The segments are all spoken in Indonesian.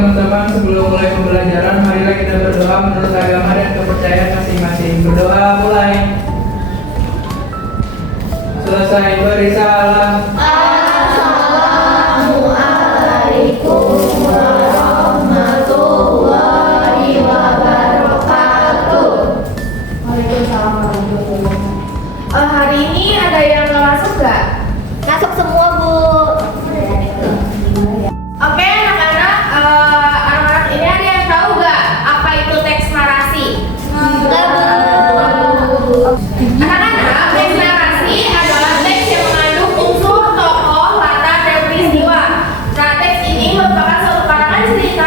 teman-teman, sebelum mulai pembelajaran, marilah kita berdoa menurut agama dan kepercayaan masing-masing. Berdoa mulai. Selesai berisalah. Assalamualaikum warahmatullahi wabarakatuh. Waalaikumsalam warahmatullahi wabarakatuh. Hari ini ada yang nggak masuk nggak? Masuk semua, Bu. Oke, anak-anak ini ada yang tahu nggak apa itu teks narasi? Enggak, Bu. Anak-anak, teks narasi adalah teks yang mengandung unsur, tokoh, latar, dan peristiwa. Nah, teks ini merupakan suatu karangan cerita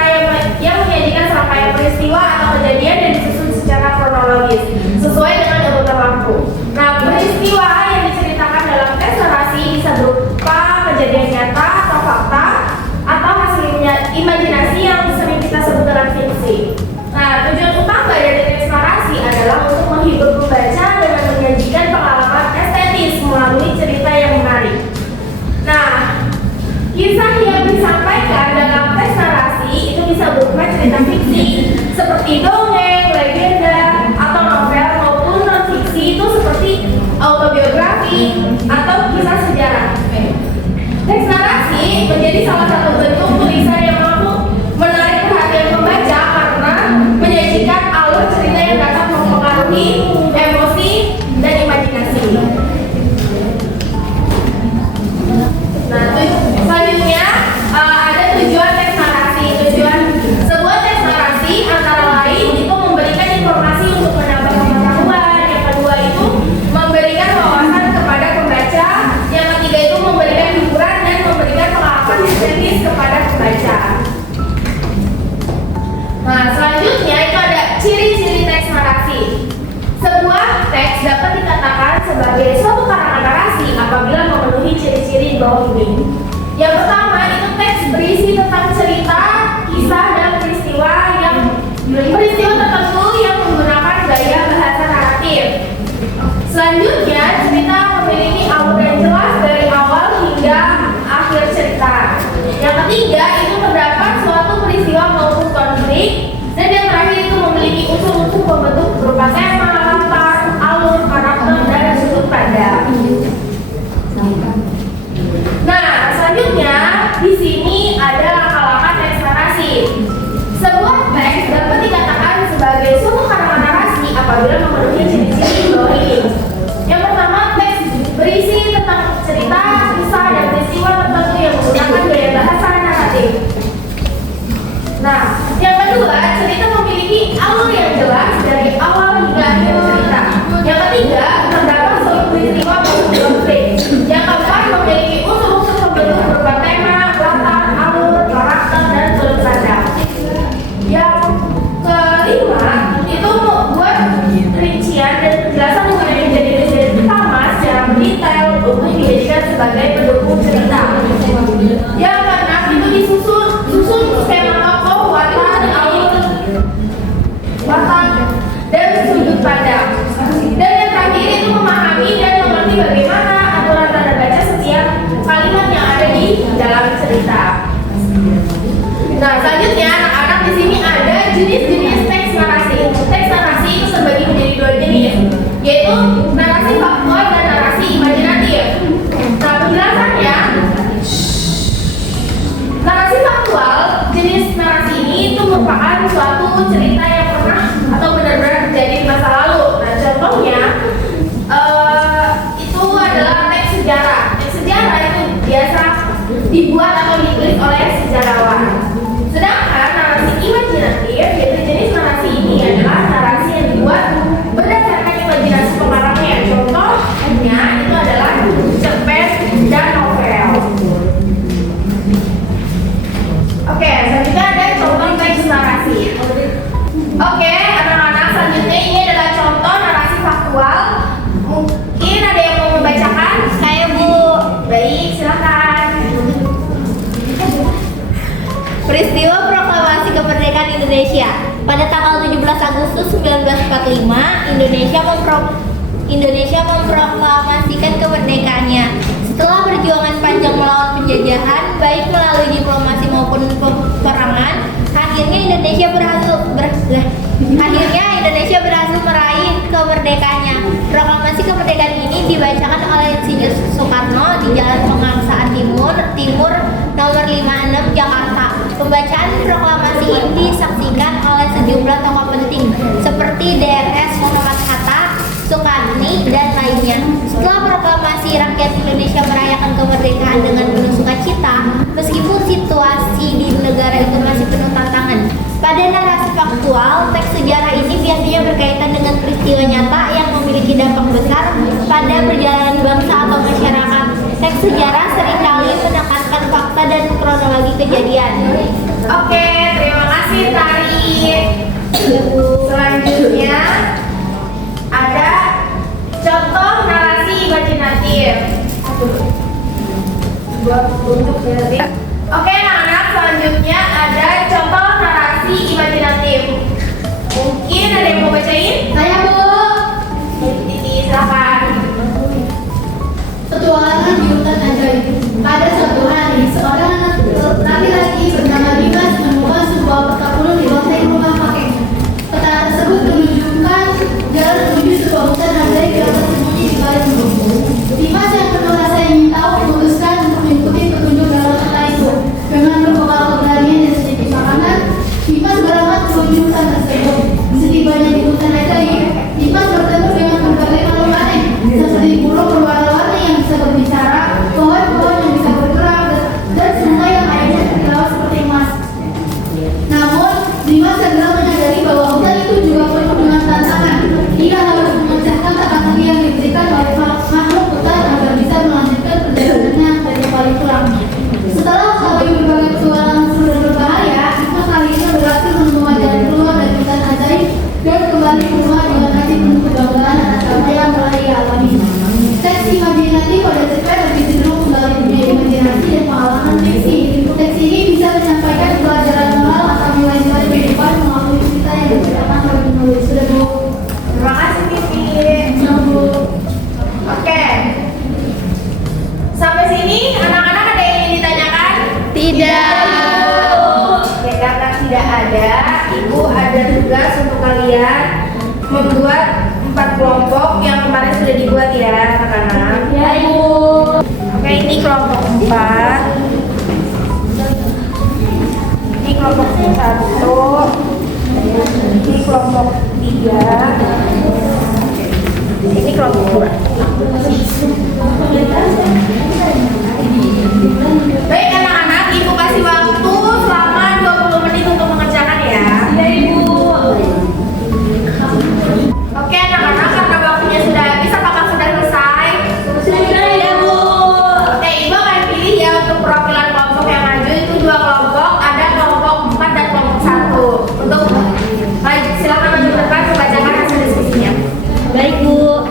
yang menyajikan serangkaian peristiwa atau kejadian dan disusun secara kronologis sesuai dengan urutan waktu. Nah, peristiwa yang diceritakan dalam teks narasi bisa berupa kejadian nyata atau fakta atau hasil imajinasi yang sering kita sebut dengan fiksi. Nah, tujuan utama dari teks narasi adalah untuk menghibur pembaca dengan menyajikan pengalaman estetis melalui cerita yang menarik. Nah, kisah yang disampaikan dalam teks narasi itu bisa berupa cerita fiksi seperti dongeng, legenda, atau novel, maupun non-fiksi itu seperti autobiografi atau kisah sejarah. Teks narasi menjadi salah satu bentuk tulisan yang mampu menarik perhatian pembaca karena menyajikan alur cerita yang dapat mempengaruhi emosi dan imajinasi. Nah, selanjutnya ada tujuan teks narasi. Tujuan sebuah teks narasi antara lain itu memberikan informasi untuk menambah pengetahuan. Yang kedua itu memberikan wawasan kepada pembaca. Yang ketiga itu memberikan hiburan dan memberikan pengalaman estetis kepada pembaca. Nah, selanjutnya itu ada ciri-ciri teks narasi. Sebuah teks dapat dikatakan sebagai suatu karangan narasi apabila memenuhi ciri-ciri di bawah ini. Yang pertama itu teks berisi tentang cerita, kisah, dan peristiwa tertentu yang menggunakan gaya bahasa naratif. Selanjutnya, cerita memiliki alur yang jelas dari awal hingga akhir cerita. Yang ketiga itu terdapat suatu peristiwa maupun konflik. Dan yang terakhir itu memiliki unsur-unsur pembentuk berupa tema, latar, alur, karakter, dan sudut pandang. Nah, selanjutnya di sini ada langkah-langkah teks narasi. Sebuah teks dapat dikatakan sebagai suatu karangan narasi apabila memenuhi ciri-ciri di bawah ini. Yang pertama, teks berisi tentang cerita, kisah, dan peristiwa tertentu yang menggunakan gaya bahasa naratif. Nah, yang kedua, cerita memiliki alur yang jelas dari awal hingga akhir cerita. Yang ketiga, terdapat suatu peristiwa maupun konflik. Yang keempat, memiliki unsur-unsur pembentuk berupa tema, latar, alur, karakter, dan sudut pandang. Yang kelima, itu membuat rincian dan penjelasan mengenai kejadian-kejadian utama secara mendetail untuk dijadikan sebagai pendukung cerita. Yang keenam, itu disusun skema tokoh, watak, alur, dan sudut pandang. Dan yang terakhir itu memahami dan mengerti bagaimana aturan tanda baca setiap kalimat yang ada di dalam cerita. Nah, selanjutnya anak-anak di sini ada jenis-jenis teks narasi. Teks narasi itu terbagi menjadi dua jenis, yaitu narasi faktual dan narasi imajinatif. Nah, penjelasannya, narasi faktual, jenis narasi ini itu merupakan suatu cerita yang pernah atau benar-benar terjadi di masa lalu. Nah, contohnya itu adalah teks sejarah. Teks sejarah itu biasa dibuat atau ditulis oleh sejarawan. Sedangkan narasi imajinatif, yaitu jenis narasi ini adalah narasi yang dibuat berdasarkan imajinasi pengarangnya. Contohnya itu adalah cerpen dan novel. Oke, selanjutnya ada contoh teks narasi. Oke, anak-anak, selanjutnya ini adalah contoh narasi faktual. Mungkin ada yang mau membacakan? Saya, Bu. Baik, silakan. Peristiwa Proklamasi Kemerdekaan Indonesia. Pada tanggal 17 Agustus 1945, Indonesia memproklamasikan kemerdekaannya. Setelah perjuangan panjang melawan penjajahan, baik melalui diplomasi maupun peperangan, Akhirnya Indonesia berhasil meraih kemerdekaannya. Proklamasi kemerdekaan ini dibacakan oleh Insinyur Soekarno di Jalan Pegangsaan Timur nomor 56 Jakarta. Pembacaan proklamasi ini disaksikan oleh sejumlah tokoh penting seperti Drs. Muhammad Hatta, Soekarni, dan lainnya. Setelah proklamasi, rakyat Indonesia merayakan kemerdekaan dengan penuh sukacita, meskipun situasi di negara itu masih penuh tantangan. Pada narasi faktual, teks sejarah ini biasanya berkaitan dengan peristiwa nyata yang memiliki dampak besar pada perjalanan bangsa atau masyarakat. Teks sejarah seringkali menekankan fakta dan kronologi kejadian. Oke, terima kasih Tari. Selanjutnya ada contoh narasi imajinatif. Oke anak-anak, selanjutnya ada contoh narasi imajinatif. Mungkin ada yang mau bacain? Saya Bu. Titi, silakan. Petualangan di hutan ajaib. Pada suatu hari, seorang laki-laki bernama Dimas menemukan sebuah peta pulung di lantai rumah kakeknya. Peta tersebut menunjukkan jalan menuju sebuah hutan ajaib yang tersembunyi di balik gunung. Dimas yang penuh rasa ingin tahu memutuskan untuk mengikuti petunjuk dalam peta itu. Dengan berbekal keberanian dan sedikit makanan, Dimas berangkat menuju hutan tersebut. Setibanya di hutan ajaib, Dimas bertemu dengan berbagai makhluk aneh, seperti burung berwarna-warni yang bisa berbicara, pohon-pohon yang bisa bergerak, dan sungai yang airnya berkilau seperti emas. Namun, Dimas segera menyadari bahwa hutan itu juga penuh dengan tantangan. Ia harus memecahkan teka-teki yang diberikan oleh makhluk hutan agar bisa melanjutkan perjalanannya dari paling kurang. Setelah melalui berbagai petualangan seru dan berbahaya, Dimas akhirnya berhasil menemukan jalan keluar dari hutan ajaib dan kembali ke rumah dengan hati penuh kebanggaan atas apa yang telah ia alami. Teks imajinatif pada cerpen lebih cenderung menggali dunia imajinasi dan pengalaman fiksi. Teks ini bisa menyampaikan pelajaran moral atau nilai-nilai kehidupan melalui cerita yang diceritakan oleh penulis. Sudah Bu? Terima kasih Titi. Bu. Oke. Sampai sini anak-anak ada yang ingin ditanyakan? Oke, karena tidak ada, Ibu ada tugas untuk kalian membuat 4 kelompok yang kemarin sudah dibuat ya anak-anak. Ya, Ibu. Oke, ini kelompok 4. Ini kelompok 1. Ini kelompok 3. Ini kelompok 2. Baik anak-anak, Ibu kasih waktu selama 20 menit untuk mengerjakan ya. Ya, Ibu. Oke anak-anak, karena waktunya sudah habis, apakah sudah selesai? Sudah, ya, Bu. Oke, Ibu akan pilih ya untuk perwakilan kelompok yang maju itu 2 kelompok, ada kelompok 4 dan kelompok 1. Untuk silakan maju ke depan membacakan hasil diskusinya. Baik, Bu.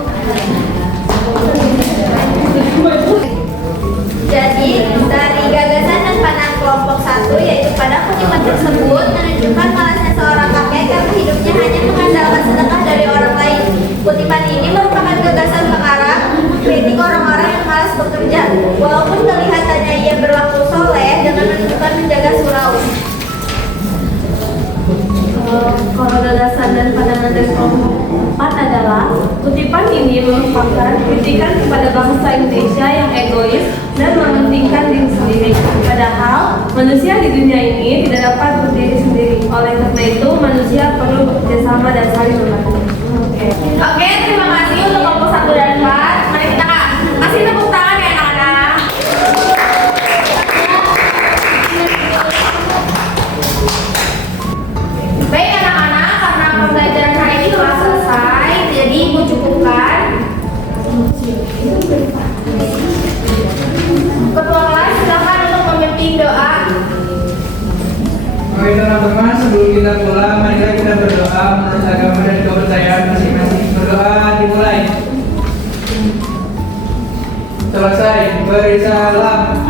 Jadi, dari gagasan dan pandangan kelompok 1, yaitu pada kutipan tersebut menunjukkan malasnya seorang kakek karena hidupnya hanya mengandalkan sedekah dari orang lain. Kutipan ini merupakan gagasan mengarah mengkritik orang-orang yang malas bekerja, walaupun kelihatannya ia berlaku soleh dengan menunjukkan menjaga surau. Kalau gagasan dan pandangan dari kelompok 4 adalah kutipan ini merupakan kritikan kepada bangsa Indonesia yang egois dan mementingkan diri sendiri. Padahal manusia di dunia ini tidak dapat berdiri sendiri. Oleh karena itu manusia perlu bekerjasama dan saling membantu. Oke, terima kasih untuk kelompok 1 dan 4. Mari kita kasih tepuk tangan ya anak-anak. Baik anak-anak, karena pembelajaran hari ini telah selesai, jadi Ibu cukupkan. Ketua kelas silakan untuk memimpin doa. Oke teman-teman, sebelum kita pulang, marilah kita berdoa menurut agama dan kepercayaan masing-masing. Berdoa dimulai. Selesai. Beri salam.